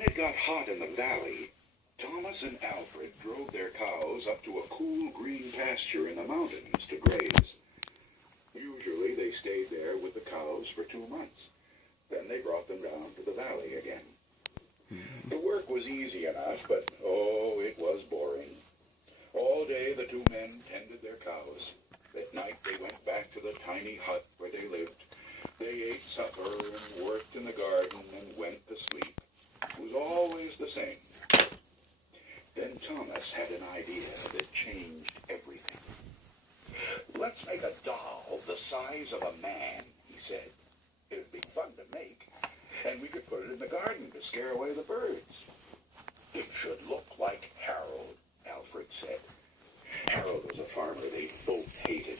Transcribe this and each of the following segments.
When it got hot in the valley, Thomas and Alfred drove their cows up to a cool green pasture in the mountains to graze. Usually they stayed there with the cows for 2 months. Then they brought them down to the valley again. The work was easy enough, but it was boring. All day the two men tended their cows. At night they went back to the tiny hut where they lived. They ate supper and worked in the garden and went to sleep. It was always the same. Then Thomas had an idea that changed everything. "Let's make a doll the size of a man," he said. "It'd be fun to make, and we could put it in the garden to scare away the birds." "It should look like Harold," Alfred said. Harold was a farmer they both hated.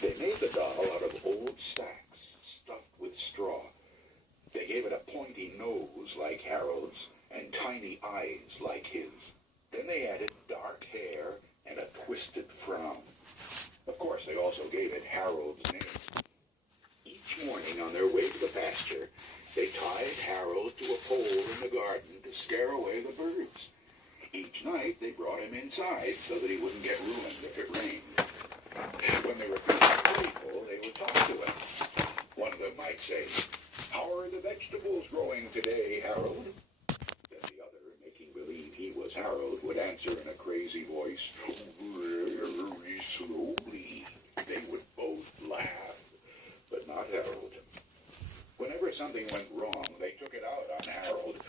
They made the doll out of old sacks stuffed with straw. They gave it a pointy nose like Harold's and tiny eyes like his. Then they added dark hair and a twisted frown. Of course, they also gave it Harold's name. Each morning on their way to the pasture, they tied Harold to a pole in the garden to scare away the birds. Each night, they brought him inside so that he wouldn't get ruined if it rained. When they were feeling playful, they would talk to him. One of them might say, "How are the vegetables growing today, Harold?" Then the other, making believe he was Harold, would answer in a crazy voice, "Very slowly." They would both laugh, but not Harold. Whenever something went wrong, they took it out on Harold.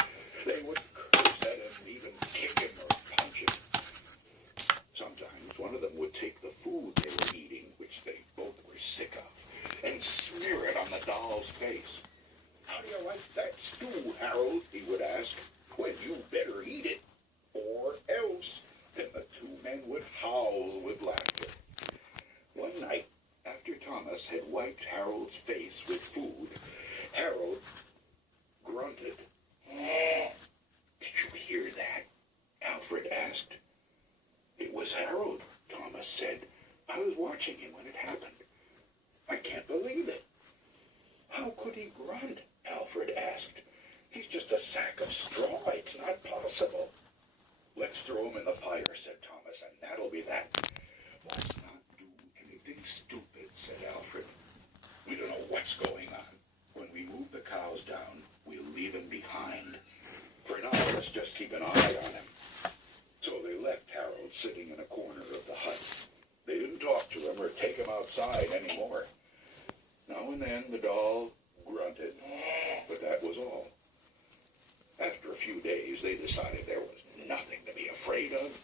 They would curse at him, even kick him or punch him. Sometimes one of them would take the food they were eating, which they both were sick of, and smear it on the doll's face. "How do you like that stew, Harold?" he would ask. "Well, you better eat it, or else." Then the two men would howl with laughter. One night, after Thomas had wiped Harold's face with food, Harold grunted. "Did you hear that?" Alfred asked. "It was Harold," Thomas said. "I was watching him when it happened. I can't believe it." "How could he grunt?" Alfred asked. "He's just a sack of straw. It's not possible." "Let's throw him in the fire," said Thomas, "and that'll be that." "Let's not do anything stupid," said Alfred. "We don't know what's going on. When we move the cows down, we'll leave him behind. For now, let's just keep an eye on him." So they left Harold sitting in a corner of the hut. They didn't talk to him or take him outside anymore. Now and then the doll grunted, but that was all. After a few days, they decided there was nothing to be afraid of.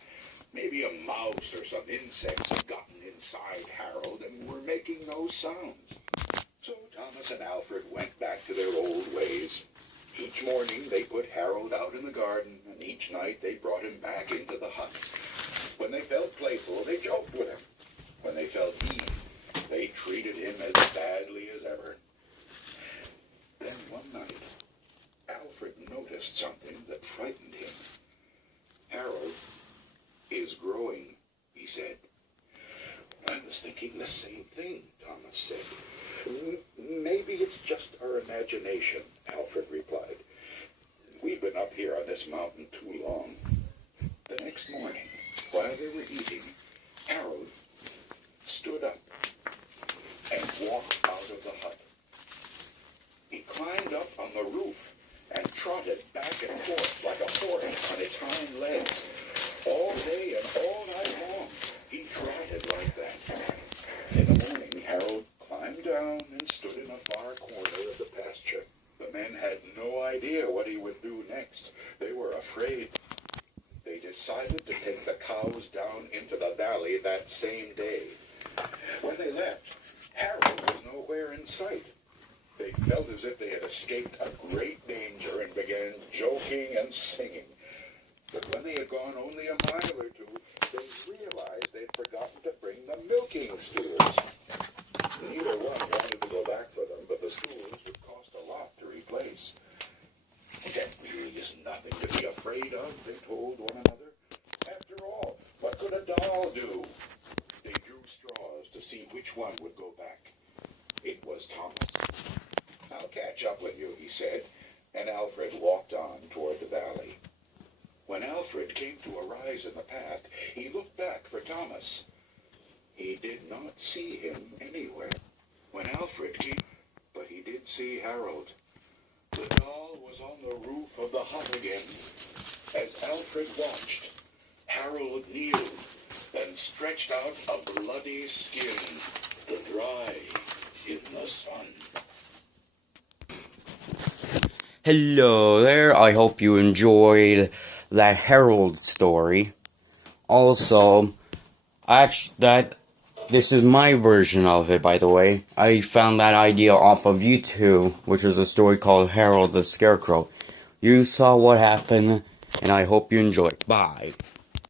Maybe a mouse or some insects had gotten inside Harold and were making those sounds. So Thomas and Alfred went back to their old ways. Each morning they put Harold out in the garden, and each night they brought him back into the hut. When they felt playful, they joked with him. When they felt mean, they treated him as badly as ever. Then one night, Alfred noticed something that frightened him. "Harold is growing," he said. "I was thinking the same thing," Thomas said. "Maybe it's just our imagination," Alfred replied. "We've been up here on this mountain too long." The next morning, while they were eating, Harold stood up and walked out of the hut. He climbed up on the roof and trotted back and forth like a horse on its hind legs. All day and all night long, he trotted like that. In the morning, Harold climbed down and stood in a far corner of the pasture. The men had no idea what he would do next. They were afraid. They decided to take the cows down into the valley that same day. When they left, Harold was nowhere in sight. They felt as if they had escaped a great danger and began joking and singing. But when they had gone only a mile or two, they realized they'd forgotten to bring the milking stools. Neither one wanted to go back for them, but the stools would cost a lot to replace. "There really is nothing to be afraid of," they told one another. "After all, what could a doll do?" They drew straws to see which one would go back. It was Thomas. "I'll catch up with you," he said, and Alfred Alfred walked on toward the valley. When Alfred came to a rise in the path, he looked back for Thomas. He did not see him anywhere. When Alfred came, but he did see Harold. The doll was on the roof of the hut again. As Alfred watched, Harold kneeled and stretched out a bloody skin to dry in the sun. Hello there, I hope you enjoyed that Harold story. Also, this is my version of it, by the way. I found that idea off of YouTube, which is a story called Harold the Scarecrow. You saw what happened, and I hope you enjoyed. Bye.